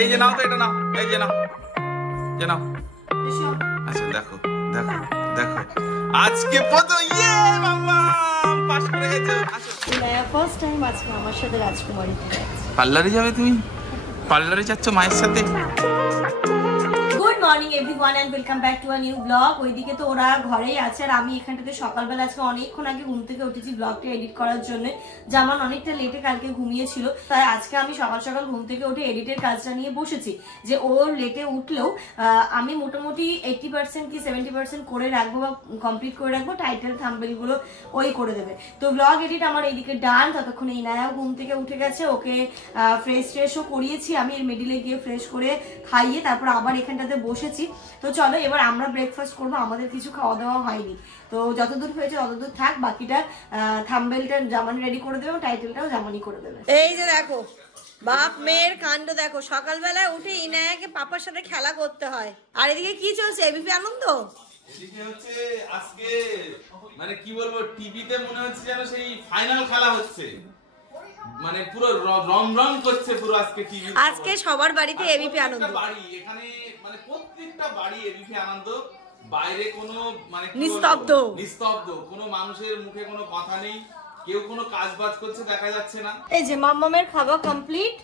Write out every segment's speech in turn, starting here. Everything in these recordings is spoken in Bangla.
এই যে নাও তো, এটা নাও, এই যে নাও, যে নাও। আচ্ছা দেখো দেখো দেখো, আজকে প্রথম ইয়ে মাম্মা পাস করে গেছো। আসো, ফার্স্ট টাইম আজকে আমার সাথে রাজকুমারীতে যাচ্ছি। পার্লারে যাবে তুমি? পার্লারে যাচ্ছ মায়ের সাথে? Good morning everyone and welcome back to a new blog. ওইদিকে তো ওরা ঘরেই আছে আর আমি এখানটাতে সকালবেলা আজকে অনেকক্ষণ আগে ঘুম থেকে উঠেছি ব্লগটা এডিট করার জন্য। যেমন অনেকটা লেটে কালকে ঘুমিয়েছিল, তাই আজকে আমি সকাল সকাল ঘুম থেকে উঠে এডিটের কাজটা নিয়ে বসেছি। যে ও লেটে উঠলেও আমি মোটামুটি 80% কি 70% করে রাখবো বা কমপ্লিট করে রাখবো। টাইটেল থাম্বনেল গুলো ওই করে দেবে। তো ব্লগ এডিট আমার এইদিকে ডান। ততক্ষণে ইনায়াও ঘুম থেকে উঠে গেছে, ওকে ফ্রেশ ট্রেশও করিয়েছি আমি। এর মিডিলে গিয়ে ফ্রেশ করে খাইয়ে তারপর আবার এখানটাতে বসেছি। তো চলো এবার আমরা ব্রেকফাস্ট করবো। আমাদের কিছু খাওয়া দাওয়া হয়নি, তো যতদূর হয়েছে ততদূর থাক। বাকিটা থাম্বনেলটা জামানি রেডি করে দেবে, টাইটেলটাও জামানি করে দেবে। এই যে দেখো বাপ মেয়ের কাণ্ড দেখো, সকালবেলা উঠে ইনায়াকে পাপার সাথে খেলা করতে হয়। আর এদিকে কি চলছে? এবিপি আনন্দ হচ্ছে আজকে, মানে কি বলবো, টিভিতে মনে হচ্ছে যেন সেই ফাইনাল খেলা হচ্ছে, মানে পুরো রং করছে পুরো আজকে টিভি। আজকে সবার বাড়িতে এবিপি আনন্দ, বাড়ি এখানে মানে প্রত্যেকটা বাড়ি এবিপি আনন্দ। বাইরে কোনো মানে নিস্তব্ধ, কোনো মানুষের মুখে কোনো কথা নেই, কেউ কোনো কাজ বাজ করছে দেখা যাচ্ছে না। এই যে মাম্মামের খাওয়া কমপ্লিট।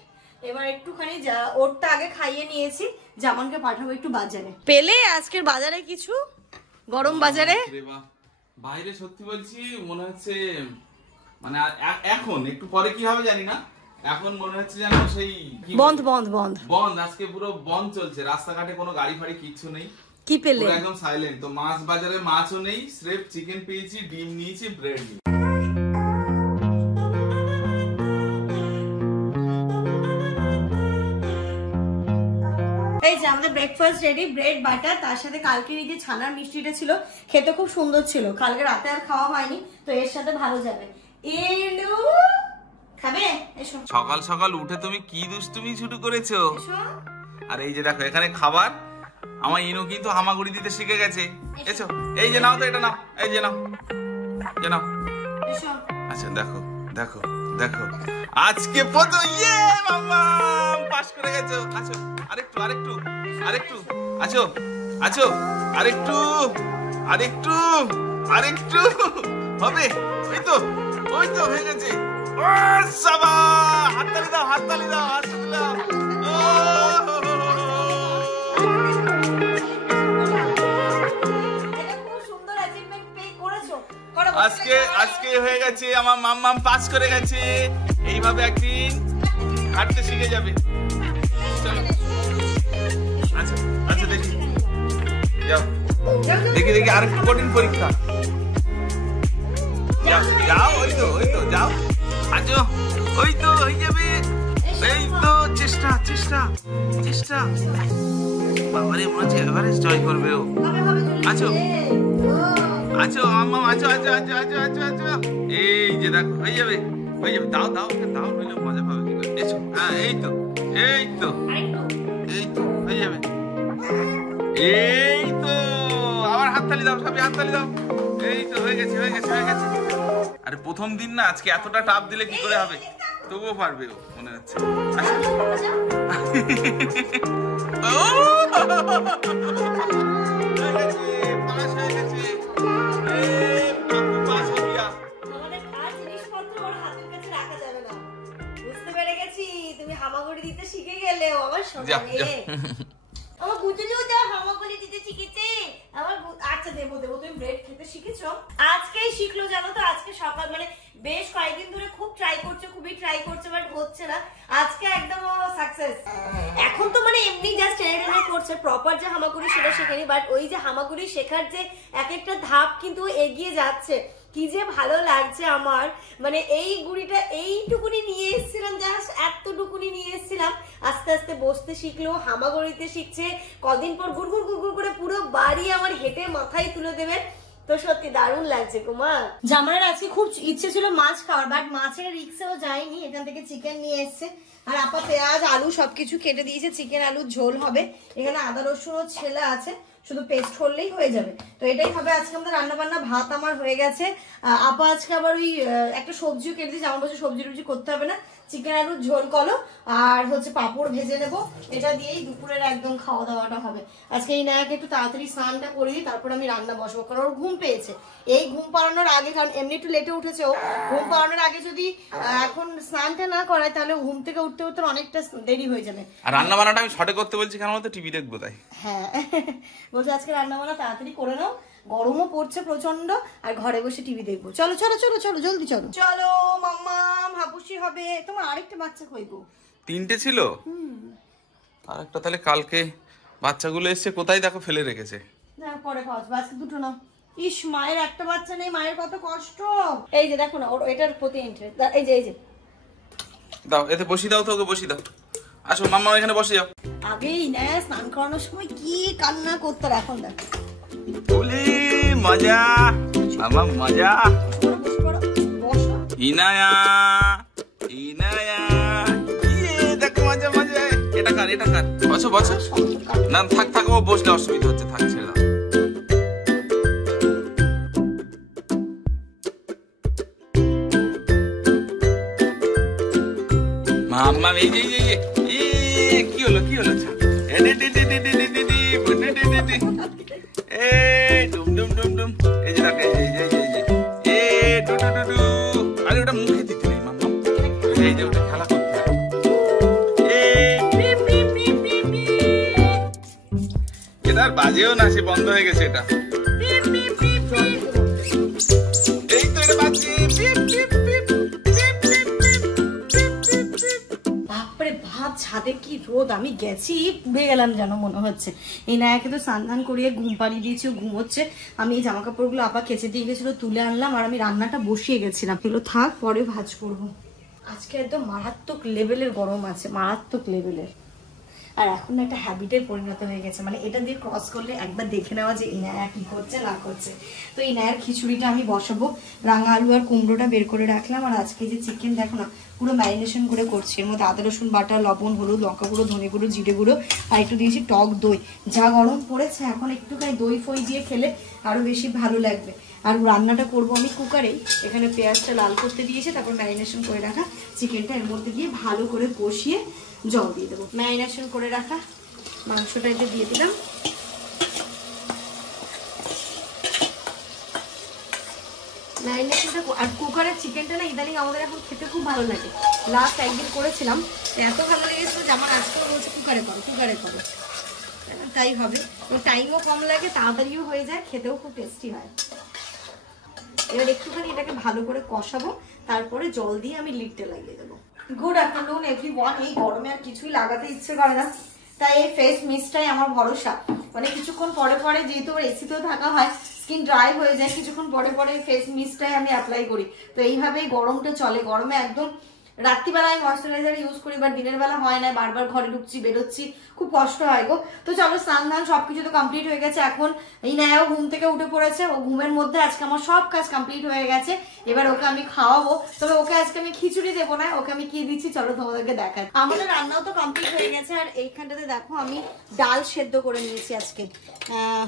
এবার একটুখানি ওরটা আগে খাইয়ে নিয়েছি, জামানকে পাঠাবো একটু বাজারে। পেলে আজকের বাজারে কিছু গরম বাজারে বাইরে সত্যি বলছি মনে হচ্ছে মানে এখন একটু পরে কি হবে জানি না, এখন মনে হচ্ছে যেন সেই বন্ধ আজকে পুরো বন্ধ চলছে। রাস্তাঘাটে কোনো গাড়ি ফাড়ি কিচ্ছু নেই। কি পেলে? একদম সাইলেন্ট। তো মাছ বাজারে মাছও নেই, স্রেফ চিকেন পেয়েছি, ডিম নিয়েছি, ব্রেড নিয়েছি। এই যে আমাদের ব্রেকফাস্ট রেডি, ব্রেড বাটার, তার সাথে কালকের এই যে ছানার মিষ্টিটা ছিল, খেতে খুব সুন্দর ছিল। কালকে রাতে আর খাওয়া হয়নি, তো এর সাথে ভালো যাবে। এলু খাবে? এসো। সকাল সকাল উঠে তুমি কি দুষ্টুমি শুরু করেছো? আর এই যে দেখো এখানে খাবার, আমার ইনু কিন্তু হামাগুড়ি দিতে শিখে গেছে। এসো, এই যে নাও তো, এটা নাও, এই যে নাও, যে নাও। আচ্ছা দেখো দেখো দেখো, আজকে প্রথম ইয়ে মাম্মা পাস করে গেছো। আছো, আরেকটু আরেকটু আরেকটু, আছো আছো, আরেকটু আরেকটু আরেকটু হবে। ওই তো হয়ে গেছে। ও সাবা, হাততালি দাও হাততালি দাও হাততালি দাও। আজকে হয়ে গেছে, আমার মাম্মাম পাস করে গেছে। এইভাবে একদিন হাঁটতে শিখে যাবে। চলো আচ্ছা আচ্ছা, দেখি যাও, দেখি আর একটু কঠিন পরীক্ষা। যাও ওই তো যাও, আজো ওই তো হয়ে যাবে। এই তো চেষ্টা চেষ্টা চেষ্টা। বাবারে মনে হচ্ছে এভারেস্ট জয় করবে ও। আছো আছো মাম্মাম, আছো আছো আছো আছো আছো আছো। এই যে দেখো হয়ে যাবে দাও দাও দাও, নইলে মজা পাবে কি করে। এসো, হ্যাঁ এই তো হয়ে যাবে। এই তো আবার হাততালি দাও, সবাই হাততালি দাও। এই তো হয়ে গেছে। আরে প্রথম দিন না, আজকে এতটা টাপ দিলে কি করে হবে? তবুও পারবে ও মনে হচ্ছে। তুমি হামাগুড়ি দিতে শিখে গেলে আমার সোনা মেয়ে। আমার গুজুলিও যা হামাগুড়ি দিতে শিখেছে আমার। আচ্ছা দেবো তুমি ব্রেড খেতে শিখেছো? আজকেই শিখলো জানো তো। আজকে সকাল মানে বেশ কয়েকদিন ধরে খুবই ট্রাই করছে বাট হচ্ছে না। আজকে একদম সাকসেস। এখন তো মানে এমনি জাস্ট এনে করছে, প্রপার যে হামাগুড়ি সেটা শেখেনি, বাট ওই যে হামাগুড়ি শেখার যে এক একটা ধাপ কিন্তু এগিয়ে যাচ্ছে। কি যে ভালো লাগছে আমার। মানে এই গুড়িটা এইটুকুনি নিয়ে এসেছিলাম, জাস্ট এতটুকুনি নিয়ে এসেছিলাম, আস্তে আস্তে বসতে শিখলো, হামাগুড়িতে শিখছে। কদিন পর গুড় গুড় করে পুরো বাড়ি আমার হেঁটে মাথায় তুলে দেবে। তো সত্যি দারুণ লাগছে কুমা। জামানের আজকে খুব ইচ্ছে ছিল মাছ খাওয়ার, বাট মাছের রিক্সেও যায়নি। এখান থেকে চিকেন নিয়ে এসছে আর আপা পেঁয়াজ আলু সবকিছু কেটে দিয়েছে। চিকেন আলুর ঝোল হবে। এখানে আদা রসুনও ছেলে আছে, শুধু পেস্ট করলেই হয়ে যাবে। তো এটাই হবে আজকে আমাদের রান্না বান্না। ভাত আমার হয়ে গেছে। আপা আজকে আবার ওই একটা সবজিও কেটে দিয়েছে, আমার বলছে সবজি টবজি করতে হবে না, চিকেন আলুর ঝোল করো আর হচ্ছে পাঁপড় ভেজে নেবো, এটা দিয়েই দুপুরের একদম খাওয়া দাওয়াটা হবে। আজকে এই নায়কে একটু তাড়াতাড়ি স্নানটা করে দিই, তারপর আমি রান্না বসবো, কারণ ওর ঘুম পেয়েছে। এই ঘুম পাড়ানোর আগে, কারণ এমনি একটু লেটে উঠেছে ও, ঘুম পাড়ানোর আগে যদি এখন স্নানটা না করায় তাহলে ঘুম থেকে উঠতে উঠতে অনেকটা দেরি হয়ে যাবে। আর রান্না বান্নাটা আমি শর্টে করতে বলছি কেন বলতো, টিভি দেখবো তাই। হ্যাঁ বলছে আজকে রান্না বান্না তাড়াতাড়ি করে নাও, গরমও পড়ছে প্রচন্ড, আর ঘরে বসে টিভি দেখবো। চলো চলো চলো চলো জলদি চলো চলো, মাম্মা হাপুসি হবে। তোমার আরেকটা বাচ্চা কই গো? 3টে ছিল, আর একটা তাহলে কালকে বাচ্চাগুলো এসছে, কোথায় দেখো ফেলে রেখেছে। না পরে খাওয়া আজকে দুটো না। ইস, মায়ের একটা বাচ্চা নেই, মায়ের কত কষ্ট। এই যে দেখো না, ওর এটার প্রতি ইন্টারেস্ট। এই যে এই যে দাও, এতে বসিয়ে দাও তো, ওকে বসিয়ে দাও। আসো মাম্মা এখানে বসে যাও। আগেই না স্নান করানোর সময় কি কান্না করতো, এখন দেখো ওলে মজা, আমার মজা। বসো ইনায়া ইনায়া, ইয়ে দেখো মজা মজা। এটা কার, এটা কার? বসো বসো। না থাক থাক, ও বসলে অসুবিধা হচ্ছে, থাক ছেড়ে দাও। মাম্মা এই যে কি হলো কি হলো? ডুম ডুম ডুম ডুম, এই যে দেখো, এই যে ডু ডু ডু ডু। আরে ওটা মুখে দিতে নেই মাম্মা, এই যে ওটা খেলা করতে হবে। এটা আর বাজেও না, সে বন্ধ হয়ে গেছে এটা। এই তো এটা বাজছে। বাপরে বাপ, ছাদে কি রোদ, আমি গেছি পুড়ে গেলাম যেন মনে হচ্ছে। এই নায়াকে তো স্নান করিয়ে ঘুম পাড়িয়ে দিয়েছি, ঘুমোচ্ছে। আমি এই জামা কাপড়গুলো আপা কেচে দিয়ে গেছিল, তুলে আনলাম, আর আমি রান্নাটা বসিয়ে গেছিলাম। এগুলো থাক, পরে ভাজ করবো। আজকে একদম মারাত্মক লেভেলের গরম আছে, মারাত্মক লেভেলের। আর এখন একটা হ্যাবিটের পরিণত হয়ে গেছে, মানে এটা দিয়ে ক্রস করলে একবার দেখে নেওয়া যে ইনায়া কি করছে না করছে। তো ইনায়ার খিচুড়িটা আমি বসাবো, রাঙা আলু আর কুমড়োটা বের করে রাখলাম। আর আজকে যে চিকেন দেখো না, পুরো ম্যারিনেশন করে করছি। এর মধ্যে আদা রসুন বাটা, লবণ, হলুদ, লঙ্কা গুঁড়ো, ধনে গুঁড়ো, জিরে গুঁড়ো, আর একটু দিয়েছি টক দই। যা গরম পড়েছে এখন একটুখানি দই ফই দিয়ে খেলে আরো বেশি ভালো লাগবে। আর রান্নাটা করবো আমি কুকারেই। এখানে পেঁয়াজটা লাল করতে দিয়েছি, তারপর ম্যারিনেশন করে রাখা চিকেনটা এর মধ্যে দিয়ে ভালো করে কষিয়ে জল দিয়ে দেবো। ম্যারিনেশন করে রাখা মাংসটা এতে দিয়ে দিলাম। ম্যারিনেশনটা আর কুকারের চিকেনটা না ইদানিং আমাদের এখন খেতে খুব ভালো লাগে। লাস্ট একদিন করেছিলাম, এত ভালো লেগেছিল যে আমার আজকে বলছে কুকারে করো কুকারে করো, তাই হবে। টাইমও কম লাগে, তাড়াতাড়িও হয়ে যায়, খেতেও খুব টেস্টি হয়। এবার একটুখানি এটাকে ভালো করে কষাবো, তারপরে জল দিয়ে আমি লিডটা লাগিয়ে দেবো। Good afternoon everyone. এই গরমে আর কিছুই লাগাতে ইচ্ছে করে না, তাই এই ফেস মিস্টটাই আমার ভরসা। মানে কিছুক্ষণ পরে পরে, যেহেতু এসিতেও থাকা হয়, স্কিন ড্রাই হয়ে যায়, কিছুক্ষণ পরে পরে ফেস মিস্টটাই আমি অ্যাপ্লাই করি। তো এইভাবেই গরমটা চলে। গরমে একদম রাত্রিবেলায় ময়শ্চারাইজার ইউজ করি, বাট দিনের বেলা হয় না, বারবার ঘরে ঢুকছি বেরোচ্ছি, খুব কষ্ট হয় গো। তো চলো, স্নান ধান সবকিছু তো কমপ্লিট হয়ে গেছে। এখন এই নায়াও ঘুম থেকে উঠে পড়েছে, ও ঘুমের মধ্যে আজকে আমার সব কাজ কমপ্লিট হয়ে গেছে। এবার ওকে আমি খাওয়াবো, তবে ওকে আজকে আমি খিচুড়ি দেবো না, ওকে আমি কি দিচ্ছি চলো তোমাদেরকে দেখাই। আমাদের রান্নাও তো কমপ্লিট হয়ে গেছে। আর এইখানটাতে দেখো আমি ডাল সেদ্ধ করে নিয়েছি আজকে,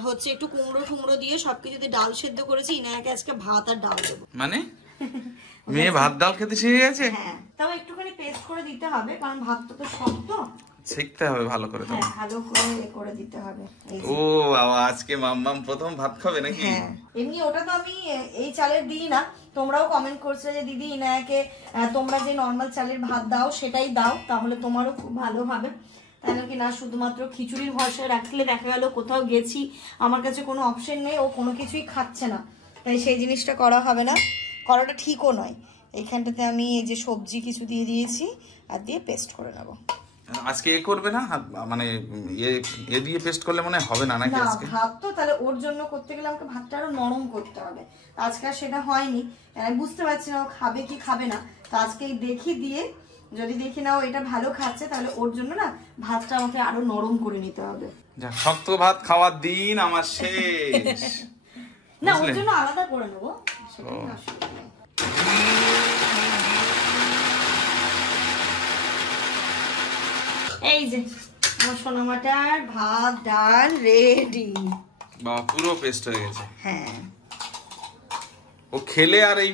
হচ্ছে একটু কুমড়ো টুমড়ো দিয়ে সবকিছুতে ডাল সেদ্ধ করেছি। ইনায়াকে আজকে ভাত আর ডাল দেবো। মানে মেয়ে ভাত ডাল খেতে শিখে গেছে? হ্যাঁ, তাও একটুখানি পেস্ট করে দিতে হবে, কারণ ভাতটা তো শক্ত, শিখতে হবে ভালো করে। হ্যাঁ ভালো করে করে দিতে হবে। ও আজকে মাম্মাম প্রথম ভাত খাবে নাকি? হ্যাঁ, এমনি ওটা তো আমি এই চালের দিই না। তোমরাও কমেন্ট করছো যে দিদি ইনায়াকে তোমরা যে নর্মাল চালের ভাত দাও সেটাই দাও, তাহলে তোমারও খুব ভালো হবে। তাই নাকি না শুধুমাত্র খিচুড়ির ভরসায় রাখলে দেখা গেল কোথাও গেছি, আমার কাছে কোনো অপশন নেই, ও কোনো কিছুই খাচ্ছে না, তাই সেই জিনিসটা করা হবে না, করাটা ঠিকও নয়। এইখানটাতে আমি এই যে সবজি কিছু দিয়ে দিয়েছি, আর দিয়ে পেস্ট করে নেবো। আজকে এ করবে না, মানে এ দিয়ে পেস্ট করলে মনে হবে না নাকি আজকে? ভাত তো তাহলে ওর জন্য করতে গেলে আমাকে ভাতটা আরো নরম করতে হবে। আজকে আর সেটা হয়নি, আমি বুঝতে পারছি না ও খাবে কি খাবে না। তো আজকে দেখি দিয়ে, যদি দেখি না ও এটা ভালো খাচ্ছে, তাহলে ওর জন্য না ভাতটা আমাকে আরো নরম করে নিতে হবে। যাক, শক্ত ভাত খাওয়ার দিন আমার শেষ। না, ওর জন্য আলাদা করে নেবো, সেটা অসুবিধা নেই। এই যে আমার সোনামাটার ভাত ডাল রেডি। বাবা পুরো পেস্ট হয়ে গেছে। হ্যাঁ ও খেলে আর এই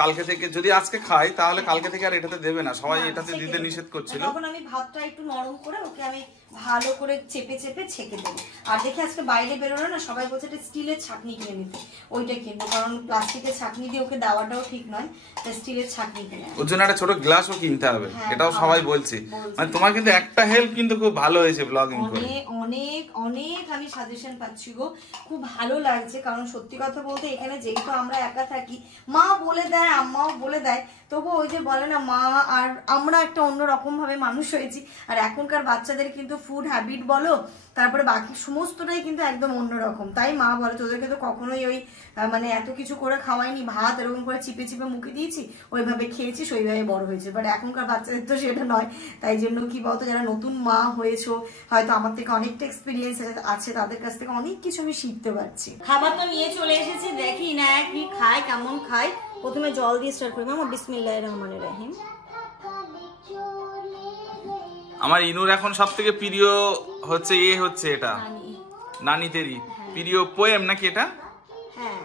কালকে থেকে যদি আজকে খাই তাহলে কালকে থেকে আর এটাতে দেবে না, সবাই এটাতে দিতে নিষেধ করছিল। তখন আমি ভাতটা একটু নরম করে ওকে আমি ভালো করে চেপে চেপে ছেঁকে দেবো। আর দেখে আজকে বাইরে বেরোলো না, সবাই বলছে একটা স্টিলের ছাঁকনি কিনে নিতে, ওইটা কিনবো, কারণ প্লাস্টিকের ছাঁকনি দিয়ে ওকে দেওয়াটাও ঠিক নয়, তাই স্টিলের ছাঁকনি কিনে। ওর জন্য একটা ছোট গ্লাসও কিনতে হবে, এটাও সবাই বলছে। মানে তোমার কিন্তু একটা হেল্প কিন্তু খুব ভালো হয়েছে ব্লগিং করে। অনেক অনেক আমি সাজেশন পাচ্ছি গো, খুব ভালো লাগছে। কারণ সত্যি কথা বলতে এখানে যেহেতু আমরা একা থাকি, মা বলে দেয় আম্মাও বলে দেয়, তবু ওই যে বলে না মা আর আমরা একটা অন্যরকম ভাবে মানুষ হয়েছি। আর এখনকার বাচ্চাদের কিন্তু ফুড হ্যাবিট বলো, তারপরে বাকি সমস্তটাই কিন্তু একদম অন্যরকম। তাই মা বলে তোদেরকে তো কখনোই ওই মানে এত কিছু করে খাওয়াইনি, ভাত এরকম করে চিপে চিপে মুখে দিয়েছি, ওইভাবে খেয়েছিস, ওইভাবে বড় হয়েছে। বাট এখনকার বাচ্চাদের তো সেটা নয়। তাই জন্য কি বলতো, যারা নতুন মা হয়েছো, হয়তো আমার থেকে অনেকটা এক্সপিরিয়েন্স আছে, তাদের কাছ থেকে অনেক কিছু আমি শিখতে পারছি। খাবার তো নিয়ে চলে এসেছি, দেখি না কি খায়, কেমন খায়। প্রথমে জল দিয়ে স্টার্ট করি মামা, বিসমিল্লাহির রহমানির রহিম। আমার ইনুর এখন সবথেকে প্রিয় হচ্ছে হচ্ছে এটা নানিতেরই প্রিয় পোয়েম নাকি এটা? হ্যাঁ।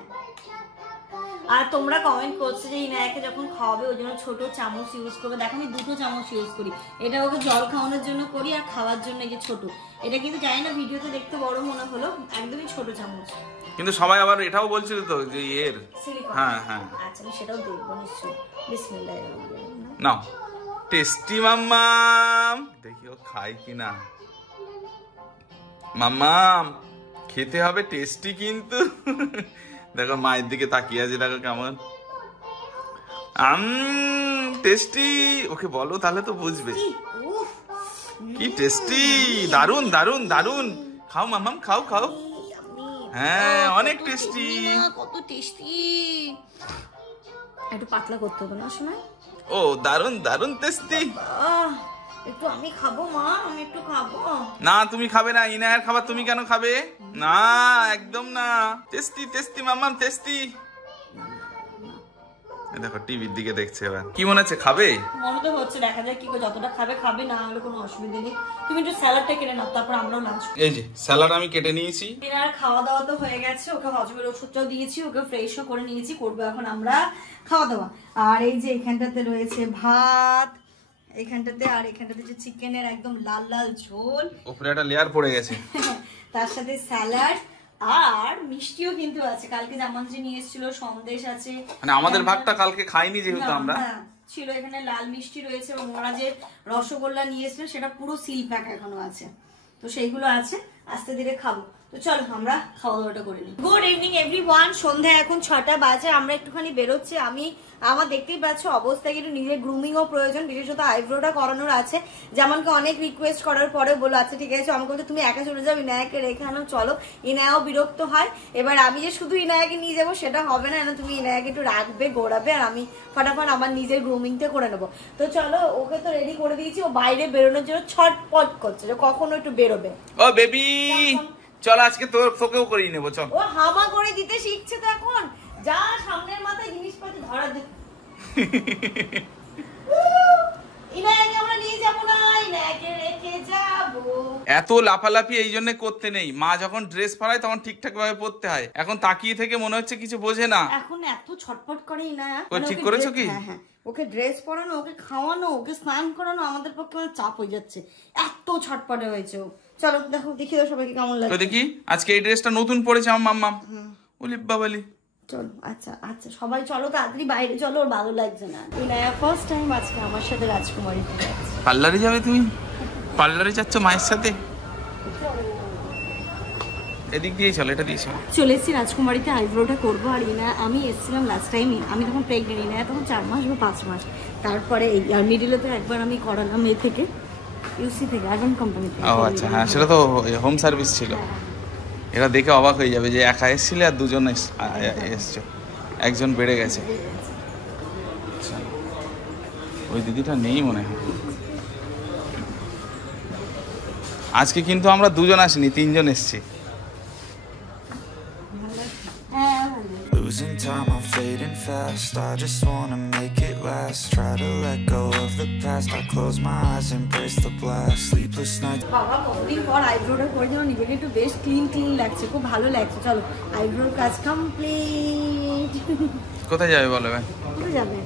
আর তোমরা কমেন্ট করছো যে ইনায়াকে যখন খাওয়াবে ওই জন্য ছোট চামচ ইউজ করবে। দেখো আমি 2টো চামচ ইউজ করি, এটা ওকে জল খাওয়ানোর জন্য করি আর খাওয়ার জন্য এই যে ছোট। এটা কিন্তু জানি না ভিডিওতে দেখতে বড় মনে হলো, একদমই ছোট চামচ। কিন্তু সবাই আবার এটাও বলছিল তো যে সিলিকন। হ্যাঁ হ্যাঁ আচ্ছা আমি সেটাও দেখবো নিশ্চয়ই। বিসমিল্লাহির রহমানির রহিম। নাও টেস্টি মাম্মাম, দেখি ও খায় কিনা। মাম্মাম খেতে হবে টেস্টি কিন্তু। দেখো মায়ের দিকে তাকিয়ে আছে, দেখো কেমন টেস্টি। ওকে বলো তাহলে তো বুঝবে কি টেস্টি। দারুন দারুন দারুন, খাও মাম্মাম খাও খাও। হ্যাঁ অনেক টেস্টি, কত টেস্টি। একটু পাতলা করতে হবে না শোনা? ও দারুন দারুন টেস্টি। একটু আমি খাবো মা, আমি একটু খাবো। না তুমি খাবে না, ইনায়ের খাবার তুমি কেন খাবে? না একদম না। টেস্টি টেস্টি মাম্মাম টেস্টি। দেখো টিভির দিকে দেখছে, এবার কি মনে হচ্ছে খাবে? মনে তো হচ্ছে, দেখা যায় কি করে, যতটা খাবে খাবে, না হলে কোনো অসুবিধা নেই। তুমি একটু স্যালাডটা কেটে নাও, তারপর আমরাও লাঞ্চ। এই যে স্যালাড আমি কেটে নিয়েছি। ডিনার খাওয়া দাওয়া তো হয়ে গেছে, ওকে হজমের ওষুধটাও দিয়েছি, ওকে ফ্রেশও করে নিয়েছি, করবো এখন আমরা খাওয়া দাওয়া। আর এই যে এখানটাতে রয়েছে ভাত, এখানটাতে, আর এখানটাতে যে চিকেনের একদম লাল লাল ঝোল, উপরে একটা লেয়ার পড়ে গেছে, তার সাথে স্যালাড আর মিষ্টিও কিন্তু আছে। কালকে জামান যে নিয়ে এসেছিল, সন্দেশ আছে। মানে আমাদের ভাগটা কালকে খাইনি যেহেতু আমরা, ছিল এখানে লাল মিষ্টি রয়েছে, এবং ওরা যে রসগোল্লা নিয়ে এসেছিল সেটা পুরো সিল প্যাক এখনো আছে, তো সেইগুলো আছে, আস্তে ধীরে খাবো। তো চলো আমরা খাওয়া দাওয়াটা করে নিই। গুড ইভিনিং এভরিওয়ান, সন্ধ্যা এখন 6টা বাজে, আমরা একটুখানি বেরোচ্ছি। আমার দেখতেই পাচ্ছ অবস্থা, কিন্তু নিজের গ্রুমিং ও প্রয়োজন, বিশেষত আইব্রোটা করানোর আছে। যেমনকি অনেক রিকোয়েস্ট করার পরে বলো আচ্ছা ঠিক আছে, আমাকে বলছে তুমি একা চলে যাও, ইনায়াকে রেখে আনো, চলো। ইনায়াও বিরক্ত হয়। এবার আমি যে শুধু ইনায়াকে নিয়ে যাবো সেটা হবে না, তুমি ইনায়াকে একটু রাখবে, গোড়াবে, আর আমি ফটাফট আমার নিজের গ্রুমিংটা করে নেবো। তো চলো, ওকে তো রেডি করে দিয়েছি, ও বাইরে বেরোনোর জন্য ছটপট করছে যে কখনো একটু বেরোবে। ও বেবি চল আজকে তোকেও করিয়ে নেবো, চল। ও হামা করে দিতে শিখছে তো এখন, যা সামনের মাথায় জিনিসপত্র ধরা দে। ইনায়াকে আমরা নিয়ে যাবো না, ইনায়াকে রেখে যাবো। এত লাফালাফি এই জন্য করতে নেই, মা যখন ড্রেস পরায় তখন ঠিকঠাক ভাবে পরতে হয়। এখন তাকিয়ে থেকে মনে হচ্ছে কিছু বোঝে না, এখন এত ছটপট করে ইনায়া। ঠিক করেছো কি? হ্যাঁ, ওকে ড্রেস পরানো, ওকে খাওয়ানো, ওকে স্নান করানো আমাদের পক্ষে চাপ হয়ে যাচ্ছে, এত ছটপটে হয়েছে ও। চলো দেখো, দেখি দাও সবাইকে কেমন লাগে। দেখি আজকে এই ড্রেসটা নতুন পরেছে আমার মাম্মাম। ওলি বাবালি, চলো আচ্ছা আচ্ছা সবাই চলো তাড়াতাড়ি বাইরে চলো, ওর ভালো লাগছে না। ইনায়া ফার্স্ট টাইম আজকে আমার সাথে রাজকুমারীতে যাচ্ছে। পার্লারে যাবে তুমি? পার্লারে যাচ্ছ মায়ের সাথে? এদিক দিয়ে চলো, এটা দিয়ে চলে এসেছি রাজকুমারীতে আইব্রোটা করবো। আর আমি এসেছিলাম লাস্ট টাইমে, আমি তখন প্রেগনেন্ট, ইনায়া তখন 4 মাস বা 5 মাস। তারপরে এই আর মিডিলে তো একবার আমি করালাম এ থেকে, ইউসি থেকে, আর্বান কোম্পানি থেকে। ও আচ্ছা, হ্যাঁ সেটা তো হোম সার্ভিস ছিল। এরা দেখে অবাক হয়ে যাবে যে একা এসেছিলে আর 2জন এসছো, একজন বেড়ে গেছে। ওই দিদিটা নেই মনে হয় আজকে, কিন্তু আমরা 2জন আসিনি, 3জন এসছি। Losing time, I'm fading fast. I just wanna make it last. Try to let go of the past. I close my eyes, embrace the blast. Sleepless nights. বাবা কতদিন পর আইব্রোটা করে দিলাম, নিজেকে একটু বেশ ক্লিন লাগছে, খুব ভালো লাগছে। চলো আইব্রোর কাজ কমপ্লিট। কোথায় যাবে বলো ভাই? কোথায় যাবে?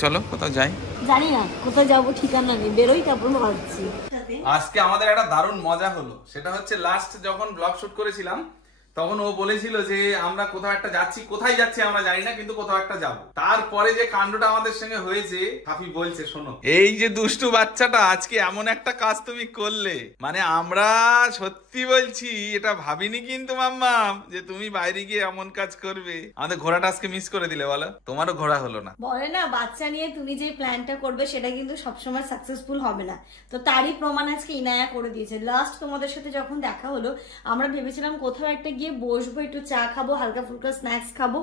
চলো কোথাও যাই। জানি না কোথায় যাবো, ঠিকানা নেই, বেরোই তারপর ভাবছি। আজকে আমাদের একটা দারুণ মজা হলো, সেটা হচ্ছে লাস্ট যখন ব্লগ শুট করেছিলাম তখন ও বলেছিল যে আমরা কোথাও একটা যাচ্ছি, কোথায় যাচ্ছি আমরা জানি না, কিন্তু কোথাও একটা যাব। তারপরে যে কাণ্ডটা আমাদের সঙ্গে হয়েছে, হাফি বলছে শোনো, এই যে দুষ্টু বাচ্চাটা আজকে এমন একটা কাজ তুমি করলে, মানে আমরা সত্যি বলছি এটা ভাবিনি কিন্তু মাম্মাম যে তুমি বাইরে গিয়ে এমন কাজ করবে। আমাদের ঘোড়াটা আজকে মিস করে দিলে বলো, তোমারও ঘোড়া হলো না। বলে না বাচ্চা নিয়ে তুমি যে প্ল্যানটা করবে সেটা কিন্তু সবসময় সাকসেসফুল হবে না, তো তারই প্রমাণ আজকে ইনায়া করে দিয়েছে। লাস্ট তোমাদের সাথে যখন দেখা হলো আমরা ভেবেছিলাম কোথাও একটা গিয়ে বসবো, একটু চা খাবো, হালকা ফুলকা স্ন্যাক্স খাবো,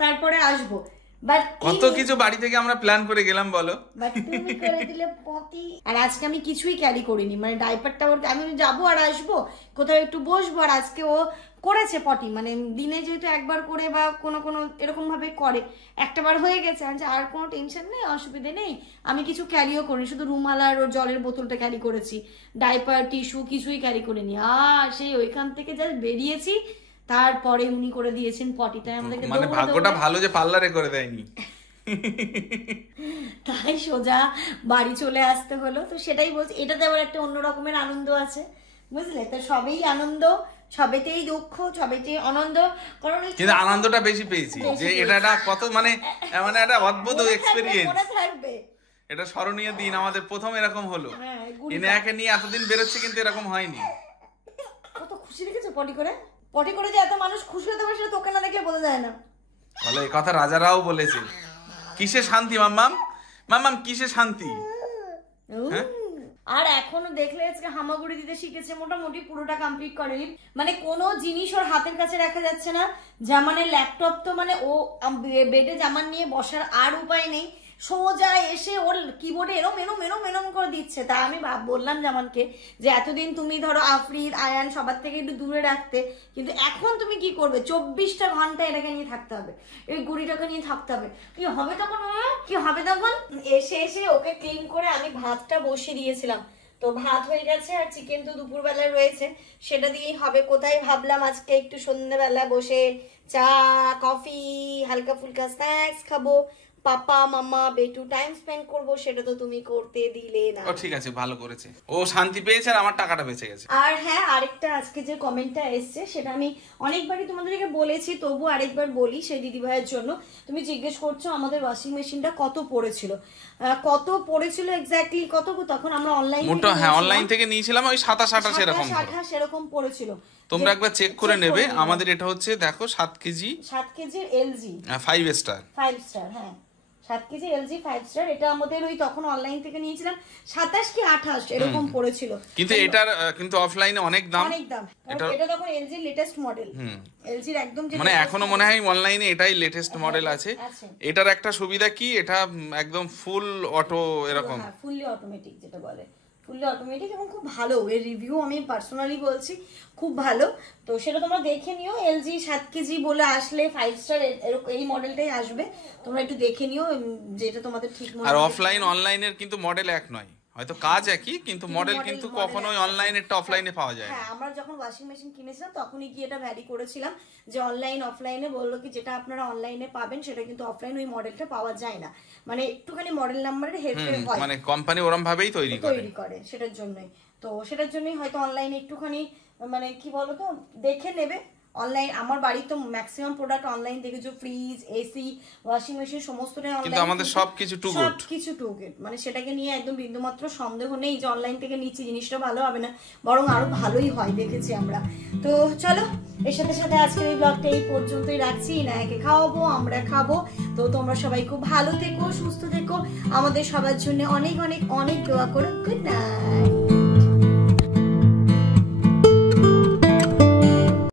তারপরে আসবো। বাট কত কিছু বাড়ি থেকে আমরা প্ল্যান করে গেলাম বলো, বাট তুমি করে দিলে পটি। আর আজকে আমি কিছুই ক্যারি করিনি, মানে ডাইপারটা আমি যাবো আর আসবো, কোথাও একটু বসবো, আর আজকে ও করেছে পটি, মানে দিনে যেহেতু একবার করে বা কোনো কোনো এরকম ভাবে করে, একটা বার হয়ে গেছে, আর কোনো টেনশন নেই, অসুবিধে নেই। আমি কিছু ক্যারিও করিনি, শুধু রুমাল আর ওর জলের বোতলটা ক্যারি করেছি, ডাইপার টিস্যু কিছুই ক্যারি করিনি। সেই ওইখান থেকে যা বেরিয়েছি তারপরে উনি করে দিয়েছেন পটি, তাই আমাদেরকে মানে ভাগ্যটা ভালো যে পার্লারে করে দেয়নি, তাই সোজা বাড়ি চলে আসতে হলো। তো সেটাই বলছি, এটাতে আবার একটা অন্য রকমের আনন্দ আছে, বুঝলে? তো সবেই আনন্দ, সবেতেই দুঃখ, সবেতেই আনন্দ, কারণ কিন্তু আনন্দটা বেশি পেয়েছি যে এটা কত মানে একটা অদ্ভুত এক্সপেরিয়েন্স থাকবে। এটা স্মরণীয় দিন, আমাদের প্রথম এরকম হলো। ইনায়াকে নিয়ে এতদিন বেরোচ্ছে কিন্তু এরকম হয়নি। কত খুশি দেখেছো পটি করে, পটি করে যে এত মানুষ খুশি হতে পারে সেটা তোকে না দেখে বোঝা যায় না। বলে এই কথা রাজারাও বলেছে, কিসে শান্তি মাম্মাম, মাম্মাম কিসে শান্তি। আর এখনো দেখলে আজকে হামাগুড়ি দিতে শিখেছে, মোটামুটি পুরোটা কমপ্লিট করেনি, মানে কোনো জিনিস ওর হাতের কাছে রাখা যাচ্ছে না। জামানের ল্যাপটপ তো মানে ও বেডে জামান নিয়ে বসার আর উপায় নেই, সোজা এসে ওর কিবোর্ডে এরম এরম এরম এরম করে দিচ্ছে। তা আমি বললাম জামানকে যে এতদিন তুমি ধরো আফরিদ আয়ান সবার থেকে একটু দূরে রাখতে, কিন্তু এখন তুমি কি করবে, 24টা ঘন্টা এটাকে নিয়ে থাকতে হবে, এই গুড়িটাকে নিয়ে থাকতে হবে। কি হবে তখন, কি হবে তখন? এসে ওকে ক্লিন করে আমি ভাতটা বসিয়ে দিয়েছিলাম, তো ভাত হয়ে গেছে, আর চিকেন তো দুপুরবেলায় রয়েছে, সেটা দিয়েই হবে। কোথায় ভাবলাম আজকে একটু সন্ধ্যেবেলা বসে চা কফি হালকা ফুলকা স্ন্যাক্স খাবো, পাপা মামা বেটু টাইম স্পেন্ড করবো, সেটা তো তুমি করতে দিলে না। ও ঠিক আছে, ভালো করেছে, ও শান্তি পেয়েছে আর আমার টাকাটা বেঁচে গেছে। আর হ্যাঁ, আরেকটা আজকে যে কমেন্টটা এসছে সেটা আমি অনেকবারই তোমাদেরকে বলেছি, তবু আরেকবার বলি সেই দিদি ভাইয়ের জন্য। তুমি জিজ্ঞেস করছো আমাদের ওয়াশিং মেশিনটা কত পড়েছিল, এক্স্যাক্টলি কত, তখন আমরা অনলাইন থেকে নিয়েছিলাম ওই 27-28 সেরকম পড়েছিল। তোমরা একবার চেক করে নেবে। আমাদের এটা হচ্ছে দেখো 7 কেজি এলজি 5 স্টার, হ্যাঁ 7 কেজি এলজি 5 স্টার। এটা আমাদের ওই তখন অনলাইন থেকে নিয়েছিলাম 27 কি 28 এরকম পড়েছিল, কিন্তু এটার কিন্তু অফলাইনে অনেক দাম। এটা তখন এলজি লেটেস্ট মডেল, এলজির একদম মানে এখনো মনে হয় অনলাইনে এটাই লেটেস্ট মডেল আছে। এটার একটা সুবিধা কি, এটা একদম ফুল অটো এরকম, ফুললি অটোমেটিক যেটা বলে, ফুললি অটোমেটিক, এবং খুব ভালো। এর রিভিউ আমি পার্সোনালি বলছি খুব ভালো, তো সেটা তোমরা দেখে নিও। এলজি 7 কেজি বলে আসলে 5 স্টার এই মডেলটাই আসবে, তোমরা একটু দেখে নিও যেটা তোমাদের ঠিক মনে হয়। আর অফলাইন অনলাইনের কিন্তু মডেল এক নয়, হয়তো কাজ একই কিন্তু মডেল কিন্তু কখনোই অনলাইনেরটা অফলাইনে পাওয়া যায় না। হ্যাঁ, আমরা যখন ওয়াশিং মেশিন কিনেছিলাম তখনই কি এটা ভ্যারি করেছিলাম যে অনলাইন অফলাইনে বললো কি যেটা আপনারা অনলাইনে পাবেন সেটা কিন্তু অফলাইন ওই মডেলটা পাওয়া যায় না, মানে একটুখানি মডেল নাম্বারের হেরফের হয়, মানে কোম্পানি ওরকম ভাবেই তৈরি করে সেটার জন্যই। তো সেটার জন্যই হয়তো অনলাইনে একটুখানি মানে কি বলতো দেখে নেবে। অনলাইন আমার বাড়ি তো ম্যাক্সিমাম প্রোডাক্ট অনলাইন দেখেছো, ফ্রিজ এসি ওয়াশিং মেশিন সমস্তটাই অনলাইন, কিন্তু আমাদের সবকিছু টু গুড, মানে সেটাকে নিয়ে একদম বিন্দুমাত্র সন্দেহ নেই যে অনলাইন থেকে নিচ্ছি জিনিসটা ভালো হবে না, বরং আরো ভালোই হয় দেখেছি আমরা। তো চলো এর সাথে সাথে আজকের এই ব্লগটা এই পর্যন্তই রাখছি। ইনায়াকে খাওয়াবো, আমরা খাবো। তো তোমরা সবাই খুব ভালো থেকো, সুস্থ থেকো, আমাদের সবার জন্য অনেক অনেক অনেক দোয়া করো। Good night.